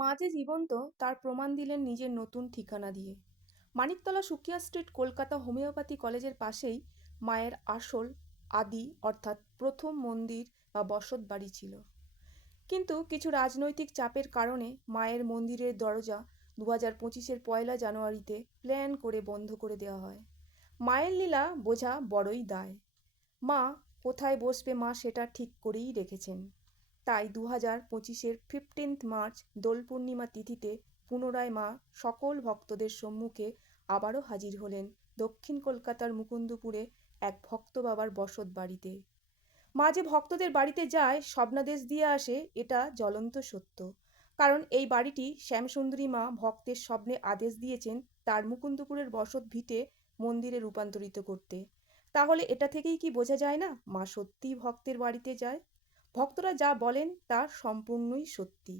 মা যে জীবন্ত তার প্রমাণ দিলেন নিজের নতুন ঠিকানা দিয়ে। মানিকতলা সুকিয়া স্ট্রিট কলকাতা হোমিওপ্যাথি কলেজের পাশেই মায়ের আসল আদি অর্থাৎ প্রথম মন্দির বা বসত বাড়ি ছিল। কিন্তু কিছু রাজনৈতিক চাপের কারণে মায়ের মন্দিরের দরজা 2025-এর 1 জানুয়ারিতে প্ল্যান করে বন্ধ করে দেওয়া হয়। মায়ের লীলা বোঝা বড়ই দায়। মা কোথায় বসবে মা সেটা ঠিক করেই রেখেছেন। তাই 2025-এর 15 মার্চ দোল পূর্ণিমা তিথিতে পুনরায় মা সকল ভক্তদের সম্মুখে আবারও হাজির হলেন দক্ষিণ কলকাতার মুকুন্দপুরে এক ভক্ত বাবার বসত বাড়িতে। মা যে ভক্তদের বাড়িতে যায় স্বপ্নাদেশ দিয়ে আসে এটা জ্বলন্ত সত্য। কারণ এই বাড়িটি শ্যামসুন্দরী মা ভক্তের স্বপ্নে আদেশ দিয়েছেন তার মুকুন্দপুরের বসত ভিটে মন্দিরে রূপান্তরিত করতে। তাহলে এটা থেকেই কি বোঝা যায় না মা সত্যিই ভক্তের বাড়িতে যায়? ভক্তরা যা বলেন তা সম্পূর্ণই সত্যি।